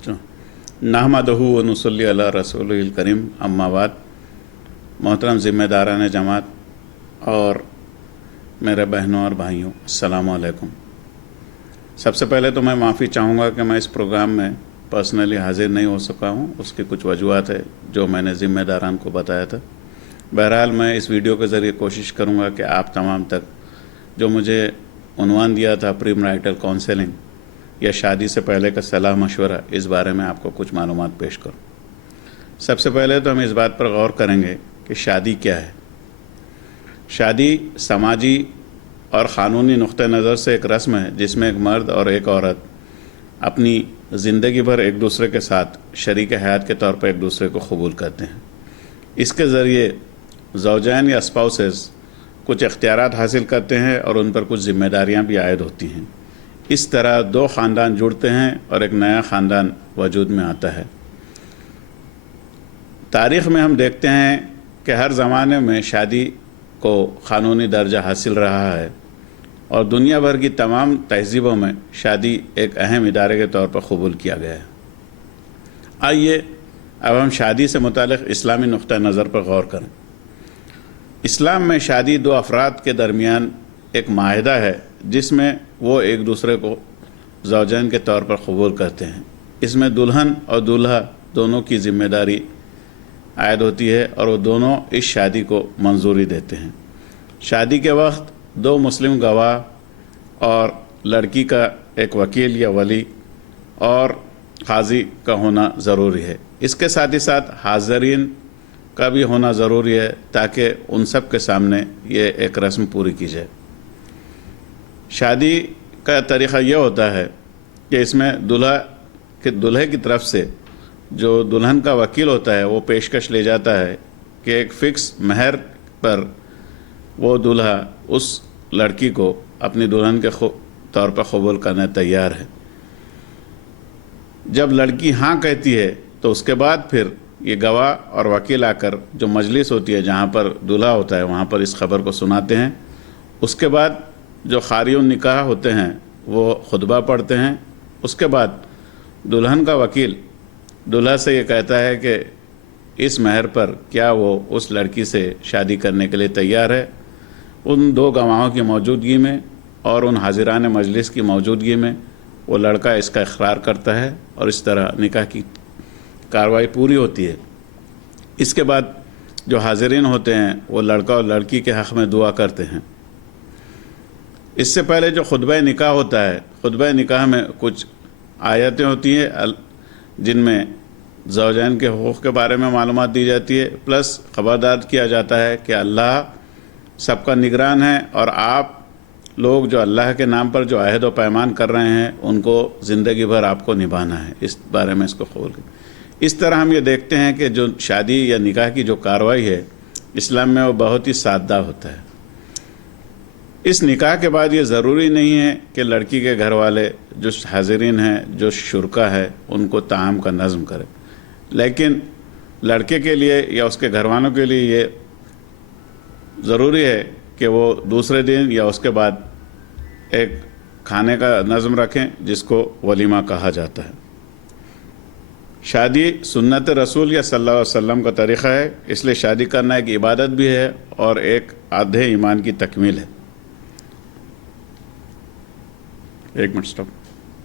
नहमदहु व नुसल्ली अला रसूलिल करीम, अम्मा बाद। मोहतरम ज़िम्मेदारान जमात और मेरे बहनों और भाइयों, अस्सलामु अलैकुम। सबसे पहले तो मैं माफ़ी चाहूँगा कि मैं इस प्रोग्राम में पर्सनली हाज़िर नहीं हो सका हूँ। उसकी कुछ वजूहत है जो मैंने ज़िम्मेदारान को बताया था। बहरहाल मैं इस वीडियो के ज़रिए कोशिश करूँगा कि आप तमाम तक जो मुझे उन्वान दिया था प्री मैरिटल काउंसलिंग या शादी से पहले का सलाह मशवरा, इस बारे में आपको कुछ मालूमात पेश करूँ। सबसे पहले तो हम इस बात पर गौर करेंगे कि शादी क्या है। शादी समाजी और क़ानूनी नुक्ते नज़र से एक रस्म है जिसमें एक मर्द और एक औरत अपनी ज़िंदगी भर एक दूसरे के साथ शरीक हयात के तौर पर एक दूसरे को कबूल करते हैं। इसके ज़रिए ज़ौजैन या स्पाउसेस कुछ इख्तियारात हासिल करते हैं और उन पर कुछ ज़िम्मेदारियां भी आयद होती हैं। इस तरह दो ख़ानदान जुड़ते हैं और एक नया ख़ानदान वजूद में आता है। तारीख़ में हम देखते हैं कि हर ज़माने में शादी को क़ानूनी दर्जा हासिल रहा है और दुनिया भर की तमाम तहज़ीबों में शादी एक अहम इदारे के तौर पर कबूल किया गया है। आइए अब हम शादी से मुतालिक़ इस्लामी नुक्ता नज़र पर गौर करें। इस्लाम में शादी दो अफराद के दरमियान एक माहिदा है जिसमें वो एक दूसरे को ज़ौजैन के तौर पर कबूल करते हैं। इसमें दुल्हन और दूल्हा दोनों की ज़िम्मेदारी आयद होती है और वो दोनों इस शादी को मंजूरी देते हैं। शादी के वक्त दो मुस्लिम गवाह और लड़की का एक वकील या वली और काजी का होना ज़रूरी है। इसके साथ ही साथ हाज़रीन का भी होना ज़रूरी है ताकि उन सब के सामने ये एक रस्म पूरी की जाए। शादी का तरीक़ा यह होता है कि इसमें दूल्हे की तरफ से जो दुल्हन का वकील होता है वो पेशकश ले जाता है कि एक फ़िक्स महर पर वो दूल्हा उस लड़की को अपनी दुल्हन के तौर पर कबूल करने तैयार है। जब लड़की हाँ कहती है तो उसके बाद फिर ये गवाह और वकील आकर जो मजलिस होती है जहाँ पर दूल्हा होता है वहाँ पर इस खबर को सुनाते हैं। उसके बाद जो ख़ारिउन निकाह होते हैं वो खुतबा पढ़ते हैं। उसके बाद दुल्हन का वकील दूल्हा से ये कहता है कि इस महर पर क्या वो उस लड़की से शादी करने के लिए तैयार है। उन दो गवाहों की मौजूदगी में और उन हाजिरान मजलिस की मौजूदगी में वो लड़का इसका इकरार करता है और इस तरह निकाह की कार्रवाई पूरी होती है। इसके बाद जो हाजिरीन होते हैं वो लड़का और लड़की के हक़ में दुआ करते हैं। इससे पहले जो खुतबा निकाह होता है, खुतबा निकाह में कुछ आयतें होती हैं जिनमें ज़ौजैन के हुकूक़ के बारे में मालूमात दी जाती है, प्लस खबरदार किया जाता है कि अल्लाह सबका निगरान है और आप लोग जो अल्लाह के नाम पर जो अहद व पैमान कर रहे हैं उनको ज़िंदगी भर आपको निभाना है। इस बारे में इसको कबूल कर। इस तरह हम ये देखते हैं कि जो शादी या निकाह की जो कार्रवाई है इस्लाम में वो बहुत ही सादा होता है। इस निकाह के बाद ये ज़रूरी नहीं है कि लड़की के घर वाले जो हाजिरीन हैं, जो शुरका है, उनको ताम का नज़्म करें, लेकिन लड़के के लिए या उसके घरवालों के लिए ये ज़रूरी है कि वो दूसरे दिन या उसके बाद एक खाने का नज़्म रखें जिसको वलीमा कहा जाता है। शादी सुन्नत रसूल या सल्लल्लाहु अलैहि वसल्लम का तरीक़ा है, इसलिए शादी करना एक इबादत भी है और एक आधे ईमान की तकमील है। एक मिनट स्टॉप।